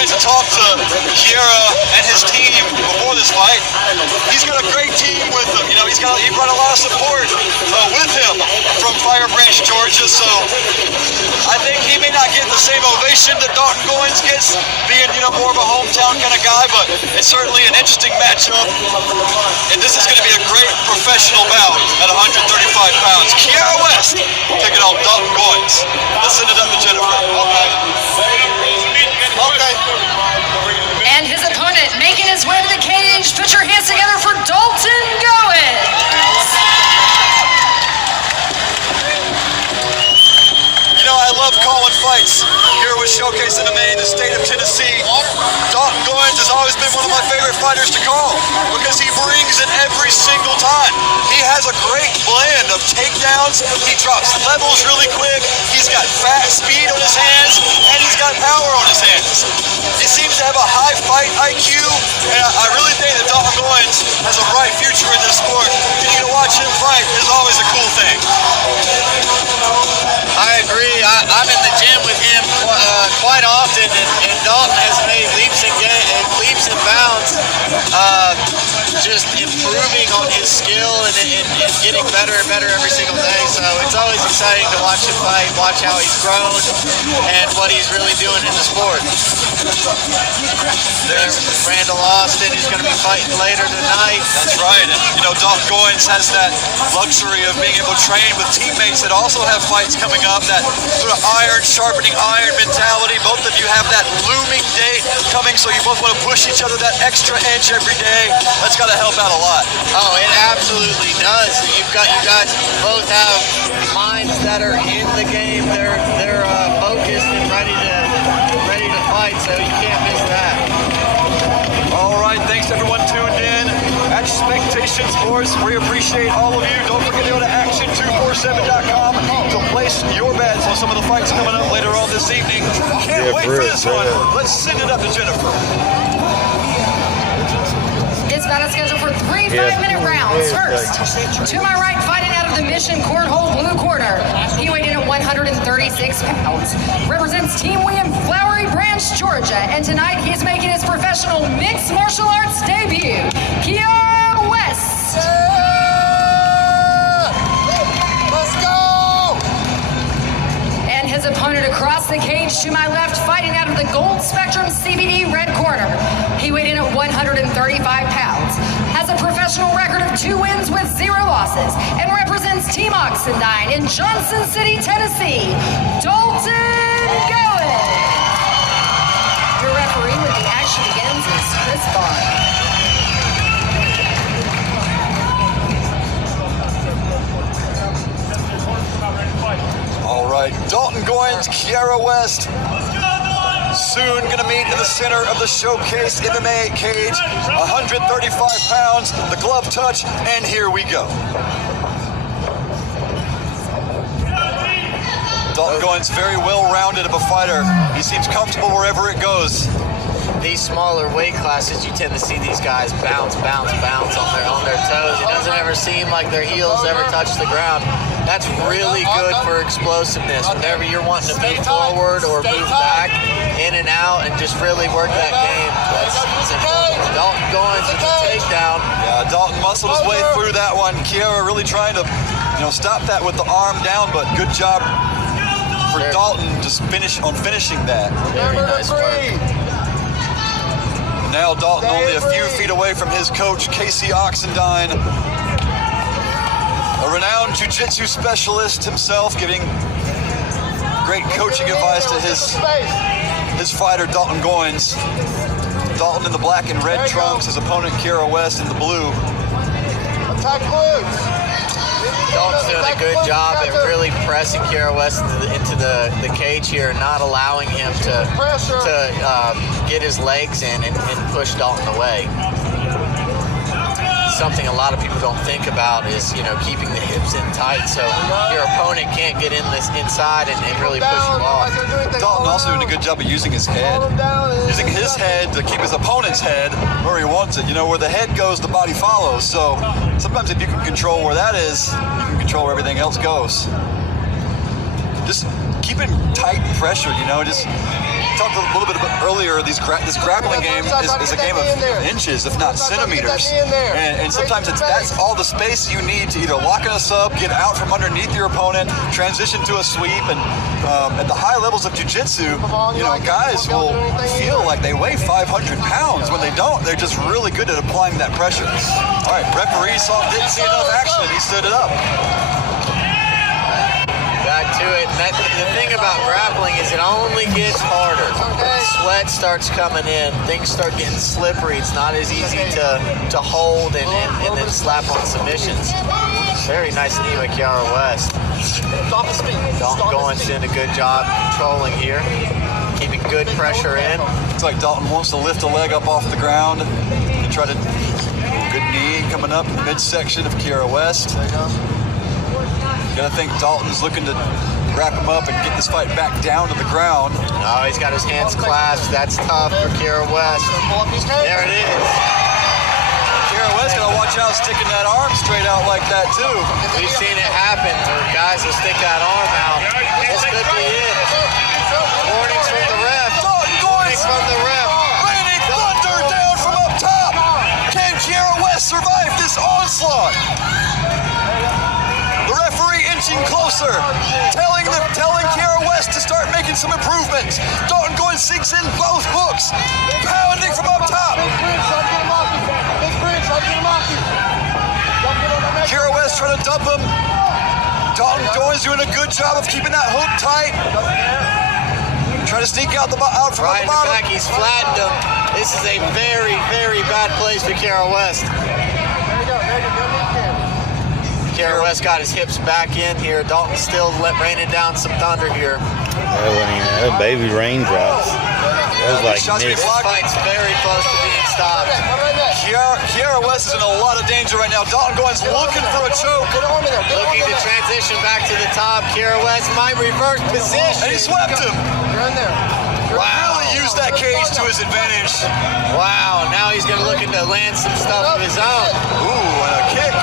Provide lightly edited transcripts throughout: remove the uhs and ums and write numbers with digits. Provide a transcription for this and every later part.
chance to talk to Kiera and his team before this fight. He's got a great team with him. You know, he brought a lot of support with him from Fire Branch, Georgia. So I think he may not get the same ovation that Dalton Goins gets, being, you know, more of a hometown kind of guy, but it's certainly an interesting matchup. And this is going to be a great professional bout at 135 pounds. Kiera West taking on Dalton Goins. Let's send it up to Jennifer. Okay. And his opponent making his way to the cage. Put your hands together for Dalton Goins. You know, I love calling fights here with Showcase MMA in the state of Tennessee. Dalton Goins has always been one of my favorite fighters to call because he brings it every single time. He has a great blend of takedowns. He drops levels really quick. He's got fast speed on his hands, and he's got power on his hands. He seems to have a high fight IQ, and I really think that Dalton Goins has a bright future in this sport. Getting to watch him fight is always a cool thing. I agree. I'm in the gym with him quite often, and Dalton has made leaps and bounds, just improving on his skill and getting better and better every single day. So it's always exciting to watch him fight, watch how he's grown, and what he's really doing in the sport. There's Randall Austin, who's going to be fighting later tonight. That's right. And, you know, Dalton Goins has that luxury of being able to train with teammates that also have fights coming up, that sort of iron sharpening iron mentality. Both of you have that looming day coming, so you both want to push each other that extra edge every day. That's got to help out a lot. Oh, it absolutely does. You guys both have minds that are in the game. They're focused and ready to fight, so you can't miss that. All right, thanks everyone tuned in at Spectation Sports. We appreciate all of you. Don't forget to go to action247.com to place your bets on some of the fights coming up later on this evening. Can't wait for this one. Let's send it up to Jennifer. This bout is scheduled for 3 5-minute rounds. First, to my right, fighting out of the Mission Cornhole blue corner. He weighed in at 136 pounds. Represents Team William Flowery Branch, Georgia. And tonight he is making his professional mixed martial arts debut. Kiera West. Let's go! And his opponent across the cage to my left, fighting out of the Gold Spectrum CBD red corner. He weighed in at 135 pounds, has a professional record of 2 wins with 0 losses, and represents Team Oxendine in Johnson City, Tennessee, Dalton Goins. Your referee when the action begins is Chris Barr. All right, Dalton Goins, Kiera West. Soon going to meet in the center of the Showcase MMA cage. 135 pounds, the glove touch, and here we go. Dalton Goins, very well-rounded of a fighter. He seems comfortable wherever it goes. These smaller weight classes, you tend to see these guys bounce on their toes. It doesn't ever seem like their heels ever touch the ground. That's really good for explosiveness. Whenever you're wanting to move forward or move back, in and out, and just really work that game. That's important. Dalton Goins with the takedown. Yeah, Dalton muscled his way through that one. Kiera really trying to, stop that with the arm down, but good job for Dalton just finishing that. Very nice work. Now Dalton only a few feet away from his coach, Casey Oxendine, a renowned jiu-jitsu specialist himself, giving great coaching advice to his fighter, Dalton Goins. Dalton in the black and red trunks, his opponent, Kiera West, in the blue. Attack loose. Dalton's doing a good job at really pressing Kiera West into the cage here, not allowing him to get his legs in and push Dalton away. Something a lot of people don't think about is, keeping the hips in tight so your opponent can't get in this inside and really push you off. Dalton also doing a good job of using his head. Using his head to keep his opponent's head where he wants it. Where the head goes, the body follows. So sometimes if you can control where that is, you can control where everything else goes. Just keeping tight pressure, just talked a little bit about earlier, this grappling game is a game of inches, if not centimeters. And sometimes that's all the space you need to either lock in a sub, get out from underneath your opponent, transition to a sweep. And at the high levels of jiu-jitsu, guys will feel like they weigh 500 pounds. When they don't, they're just really good at applying that pressure. All right, referee didn't see enough action, and he stood it up. Back to it. The thing about grappling is it only gets harder. Sweat starts coming in. Things start getting slippery. It's not as easy to hold and then slap on submissions. Very nice knee by Kiara West. Dalton Goins doing a good job controlling here. Keeping good pressure in. It's like Dalton wants to lift a leg up off the ground and try to... Good knee coming up in the midsection of Kiara West. You gotta think Dalton's looking to wrap him up and get this fight back down to the ground. Oh, he's got his hands clasped. That's tough for Kiara West. There it is. Kiara West gotta watch out sticking that arm straight out like that too. We've seen it happen where guys will stick that arm out. This could be it. Warnings from the ref. Dalton Goins from the ref. Raining thunder down from up top. Can Kiara West survive this onslaught? The referee inching closer, telling Kiara West to start making some improvements. Dalton Goins sinks in both hooks, pounding from up top. Kiara West trying to dump him. Dalton Goins doing a good job of keeping that hook tight. Trying to sneak out from right the bottom. Back, he's flattened him. This is a very, very bad place for Kiara West. Kiara West got his hips back in here. Dalton still raining down some thunder here. That wasn't even baby raindrops. That was like this fight's very close to being stopped. Kiara West is in a lot of danger right now. Dalton Goins looking for a choke. Looking to transition back to the top. Kiara West might reverse position. And he swept him. Wow. Really used that cage to his advantage. Wow, now he's going to look into land some stuff of his own. Ooh, and a kick.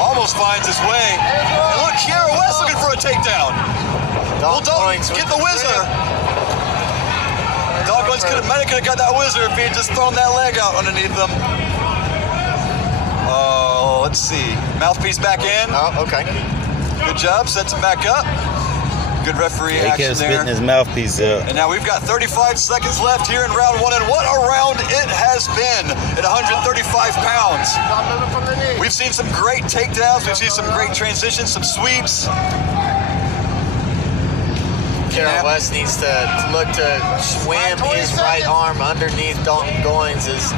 Almost finds his way. And look, Kiara West looking for a takedown. Dalton get the whizzer. Dalton Goins might have got that whizzer if he had just thrown that leg out underneath him. Let's see. Mouthpiece back in. Oh, okay. Good job. Sets him back up. Good referee he action kept there. spitting his mouthpiece up. And now we've got 35 seconds left here in round one, and what a round it has been at 135 pounds. We've seen some great takedowns. We've seen some great transitions, some sweeps. Kiara West needs to look to swim his right arm underneath Dalton Goins'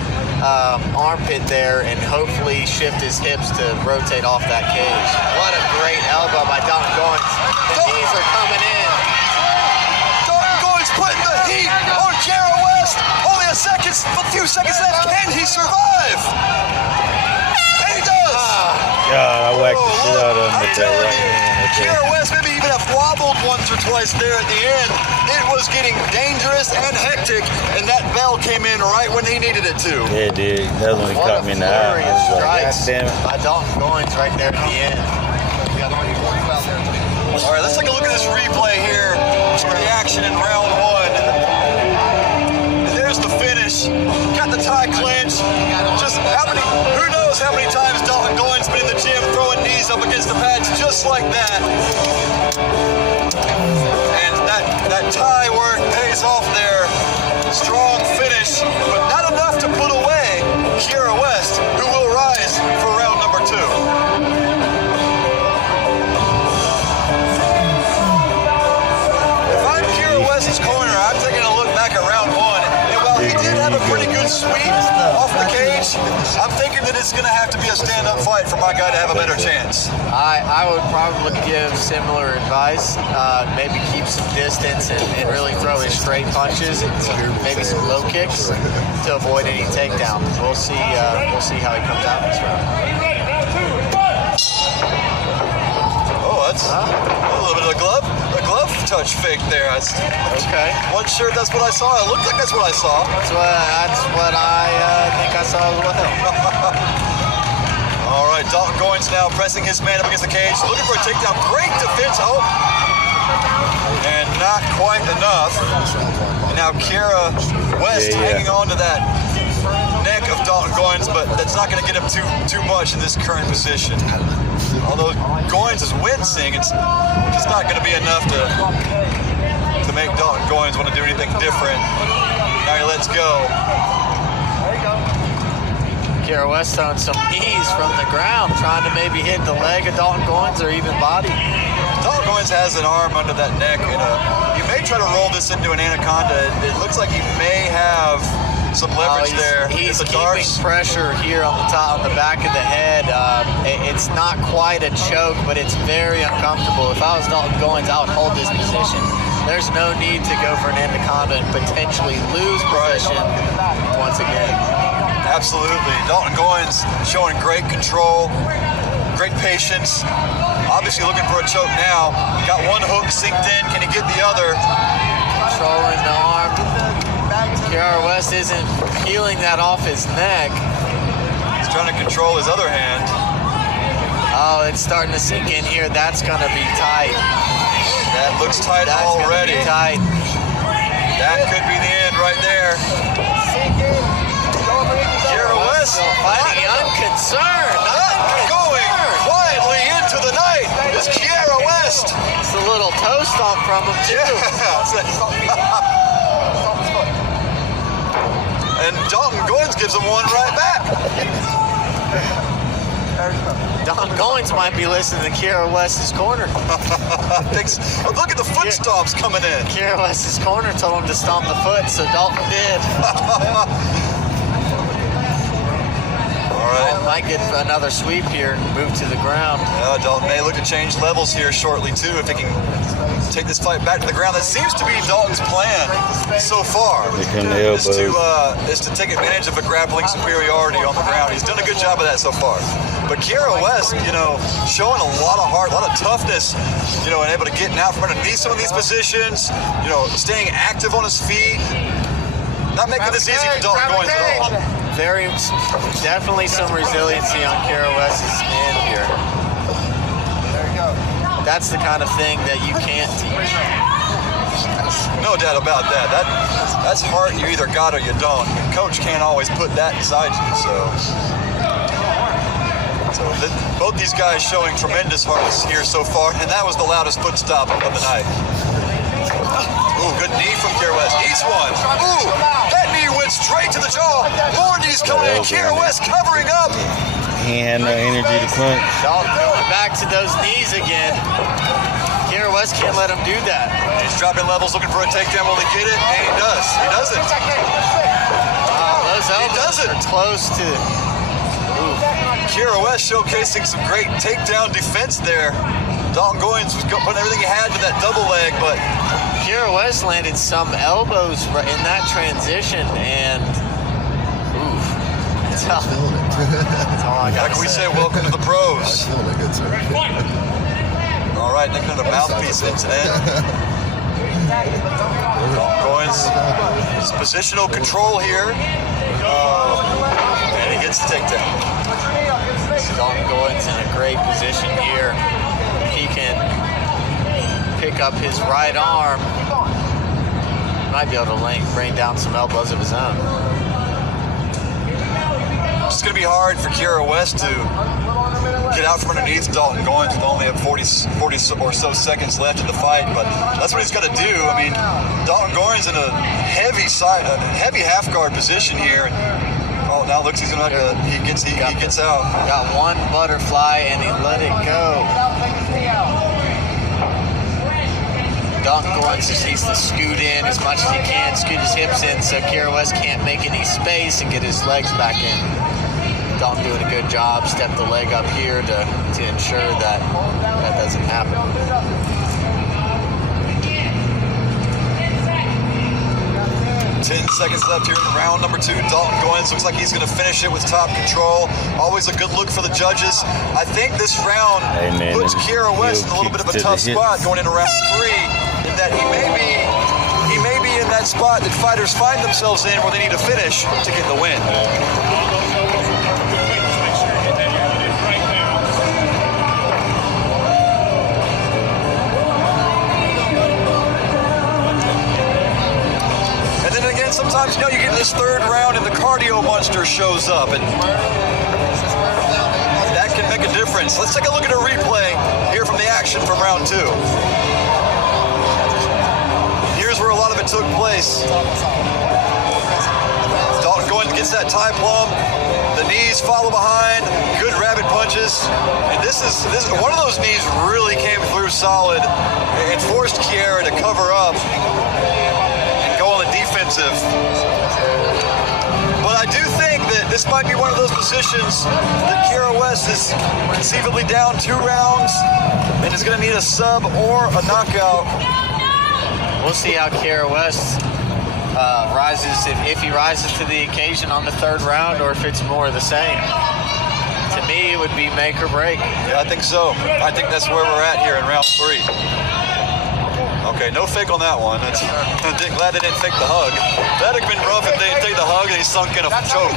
armpit there and hopefully shift his hips to rotate off that cage. What a great elbow by Dalton Goins. The knees are coming in. Dalton Goins putting the heat on Kiara West. Only a few seconds left. Can he survive? And he does. God, I whacked the shit out of him with that right hand. Kiara West maybe even have wobbled once or twice there at the end. It was getting dangerous and hectic, and that bell came in right when he needed it to. Yeah, it did. That was when he caught me in the eye. I was like, God damn it. By Dalton Goins right there at the end. All right, let's take a look at this replay here for the action in round one. And there's the finish. Got the tie clinch. Just who knows how many times Dalton Goins been in the gym throwing knees up against the pads just like that. And that tie work pays off there. Strong finish, but not enough to put away Kiara West, who will rise for round number two. West's corner, I'm taking a look back at round one, and while he did have a pretty good sweep off the cage, I'm thinking that it's going to have to be a stand-up fight for my guy to have a better chance. I would probably give similar advice. Maybe keep some distance and really throw his straight punches and maybe some low kicks to avoid any takedowns. We'll see how he comes out this round. Oh, that's a little bit of a glove touch fake there. Okay. Wasn't sure if that's what I saw. It looked like that's what I saw. That's what I think I saw as well. All right, Dalton Goins now pressing his man up against the cage, looking for a takedown. Great defense. Oh, and not quite enough. And now Kiera West hanging on to that neck of Dalton Goins, but that's not going to get him too much in this current position. Although Goins is wincing, it's just not going to be enough to make Dalton Goins want to do anything different. Now he lets go. Kiera West throwing some knees from the ground, trying to maybe hit the leg of Dalton Goins or even body. Dalton Goins has an arm under that neck. You may try to roll this into an anaconda. It looks like he may have some leverage there. He's keeping pressure here on the top, on the back of the head. It's not quite a choke, but it's very uncomfortable. If I was Dalton Goins, I would hold this position. There's no need to go for an anaconda and potentially lose position once again. Absolutely. Dalton Goins showing great control, great patience. Obviously looking for a choke now. Got one hook synced in. Can he get the other? Controlling the arm. Kiera West isn't peeling that off his neck. He's trying to control his other hand. Oh, it's starting to sink in here. That's going to be tight. That looks tight already. Tight. That could be the end right there. Kiera West fighting unconcerned. Not going quietly into the night is Kiera West. It's a little toe stomp from him too. And Dalton Goins gives him one right back. Dalton Goins might be listening to Kiera West's corner. Look at the foot stomps coming in. Kiera West's corner told him to stomp the foot, so Dalton did. Dalton might get another sweep here and move to the ground. Dalton may look to change levels here shortly too if he can take this fight back to the ground. That seems to be Dalton's plan so far. Is to take advantage of a grappling superiority on the ground. He's done a good job of that so far. But Kiera West, showing a lot of heart, a lot of toughness, and able to get out from underneath some of these positions, staying active on his feet. Not making this easy for Dalton Goins at all. Definitely some resiliency on Kiera West's end here. There you go. That's the kind of thing that you can't teach. No doubt about that. That's heart you either got or you don't. Coach can't always put that inside you. So both these guys showing tremendous heart here so far, and that was the loudest foot stop of the night. Ooh, good knee from Kiera West. Eats one. Ooh, that knee went straight to the jaw. More knees coming in. Kiera West covering up. He had no energy to punch. Dalton going back to those knees again. Kiera West can't let him do that. He's dropping levels, looking for a takedown. Will he get it? And he does. He doesn't. Those elbows are close to. Kiera West showcasing some great takedown defense there. Dalton Goins was putting everything he had to that double leg, but Kiera West landed some elbows in that transition, and that's all I got. Like we say, welcome to the pros. All right, Nick, another mouthpiece incident. Goins, his positional control here, and he gets the takedown. Dalton Goins in a great position here. He can pick up his right arm. Might be able to rain down some elbows of his own. It's going to be hard for Kiera West to get out from underneath Dalton Goins with only 40 or so seconds left in the fight, but that's what he's got to do. I mean, Dalton Goins in a heavy half guard position here. Oh, now looks he gets out. Got one butterfly and he let it go. Dalton Goins just needs to scoot in as much as he can, scoot his hips in so Kiera West can't make any space and get his legs back in. Dalton doing a good job, step the leg up here to ensure that doesn't happen. 10 seconds left here in round number 2. Dalton Goins looks like he's going to finish it with top control. Always a good look for the judges. I think this round puts Kiera West in a little bit of a tough spot going into round 3, in that he may be in that spot that fighters find themselves in where they need to finish to get the win. And sometimes, you get in this third round and the cardio monster shows up, and that can make a difference. Let's take a look at a replay here from the action from round 2. Here's where a lot of it took place. Dalton Goins gets that tie plum. The knees follow behind. Good rabbit punches. And this is one of those knees really came through solid and forced Kiera to cover up and go on the defensive. But I do think that this might be one of those positions that Kiera West is conceivably down 2 rounds and is going to need a sub or a knockout. We'll see how Kiera West rises, if he rises to the occasion on the 3rd round, or if it's more of the same. To me, it would be make or break. Yeah, I think so. I think that's where we're at here in round 3. Okay, no fake on that one. I'm glad they didn't fake the hug. That'd have been rough if they didn't take the hug and he sunk in a choke,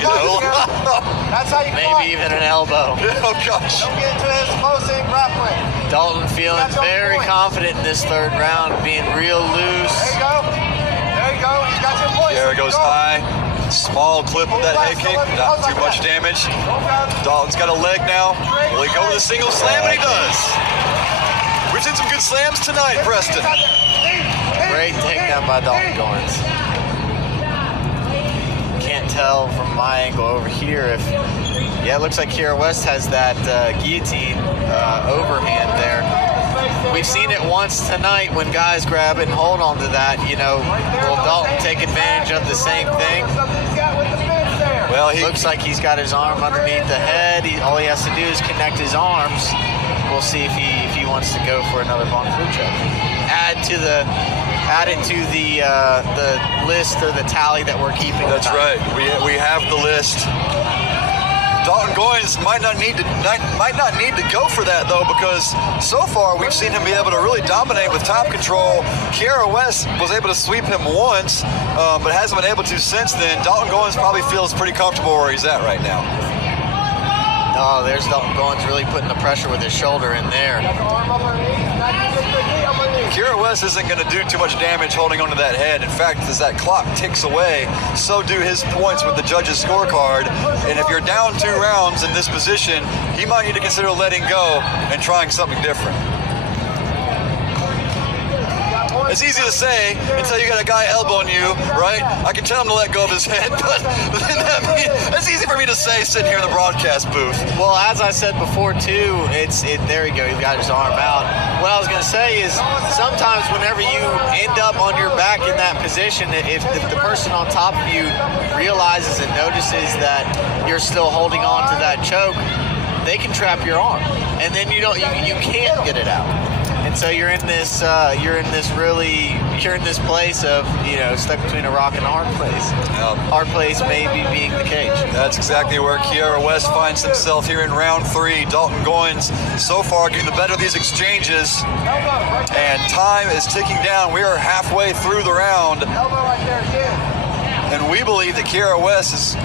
That's how you Maybe even an elbow. Oh, gosh. Don't get into his closing grappling. Dalton feeling very confident in this 3rd round, being real loose. There you go. There you go. He's got your voice. There it goes high. Small clip of that head kick. Not too much damage. Dalton's got a leg now. Will he go with a single slam? And he does. We've seen some good slams tonight, Preston. Great takedown by Dalton Goins. Can't tell from my angle over here if... Yeah, it looks like Kiera West has that guillotine overhand there. We've seen it once tonight when guys grab it and hold on to that. Will Dalton take advantage of the same thing? Well, He looks like he's got his arm underneath the head. All he has to do is connect his arms. We'll see if he wants to go for another Von Flue choke. Add it to the list or the tally that we're keeping. That's right. We have the list. Dalton Goins might not need to go for that though, because so far we've seen him be able to really dominate with top control. Kiera West was able to sweep him once, but hasn't been able to since then. Dalton Goins probably feels pretty comfortable where he's at right now. Oh, there's Dalton Goins really putting the pressure with his shoulder in there. Kiera West isn't going to do too much damage holding onto that head. In fact, as that clock ticks away, so do his points with the judge's scorecard. And if you're down 2 rounds in this position, he might need to consider letting go and trying something different. It's easy to say until you got a guy elbowing you, right? I can tell him to let go of his head, but it's easy for me to say sitting here in the broadcast booth. Well, as I said before too, there you go, he's got his arm out. What I was going to say is sometimes whenever you end up on your back in that position, if the person on top of you realizes and notices that you're still holding on to that choke, they can trap your arm, and then you can't get it out. And so you're in this place of, stuck between a rock and a hard place. Yep. Hard place maybe being the cage. That's exactly where Kiera West finds himself here in round 3. Dalton Goins so far getting the better of these exchanges, and time is ticking down. We are halfway through the round, and we believe that Kiera West is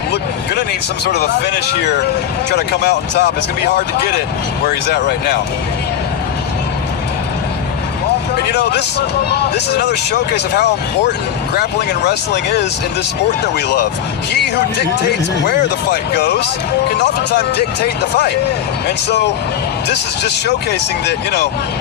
going to need some sort of a finish here, try to come out on top. It's going to be hard to get it where he's at right now. And this is another showcase of how important grappling and wrestling is in this sport that we love. He who dictates where the fight goes can oftentimes dictate the fight. And so this is just showcasing that,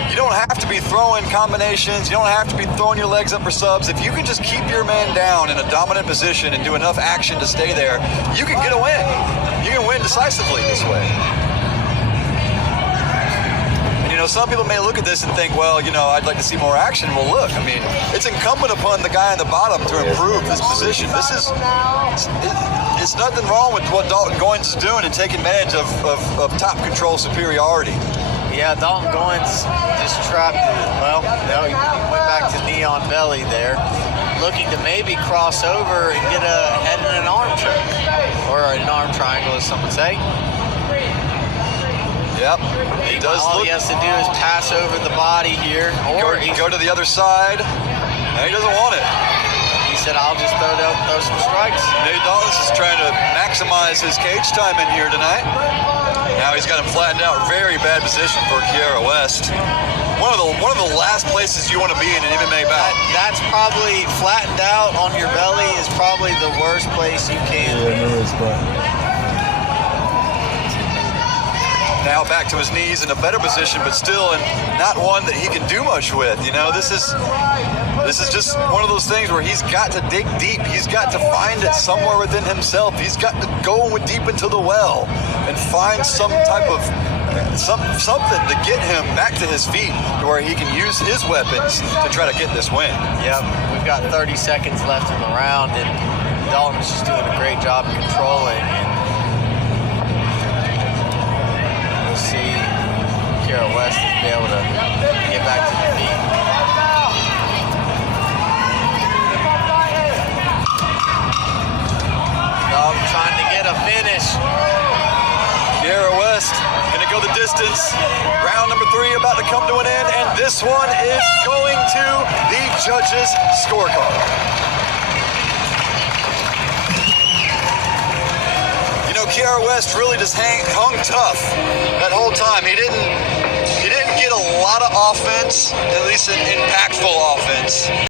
you don't have to be throwing combinations. You don't have to be throwing your legs up for subs. If you can just keep your man down in a dominant position and do enough action to stay there, you can get a win. You can win decisively this way. Some people may look at this and think, well, I'd like to see more action. Well, look, it's incumbent upon the guy on the bottom to improve this position. It's nothing wrong with what Dalton Goins is doing and taking advantage of top control superiority. Yeah, Dalton Goins just trapped it. Well, no, he went back to knee on belly there, looking to maybe cross over and get a head and an arm choke, or an arm triangle, as some would say. Yep, he does. All he has to do is pass over the body here, or go to the other side, and he doesn't want it. He's said, I'll just throw some strikes. Nate Dalton is trying to maximize his cage time in here tonight. Now he's got him flattened out. Very bad position for Kiara West. One of the last places you want to be in an MMA bout. That's probably flattened out on your belly is probably the worst place you can be. Now back to his knees in a better position, but still in not one that he can do much with. You know, this is just one of those things where he's got to dig deep. He's got to find it somewhere within himself. He's got to go deep into the well and find some type of something to get him back to his feet to where he can use his weapons to try to get this win. Yep, we've got 30 seconds left in the round, and Dalton's just doing a great job controlling. And we'll see Kiara West be able to get back to the feet. Dalton trying to get a finish. Kiara West gonna go the distance. Round number 3 about to come to an end, and this one is going to the judges' scorecard. You know, Kiara West really just hung tough that whole time. He didn't get a lot of offense, at least an impactful offense.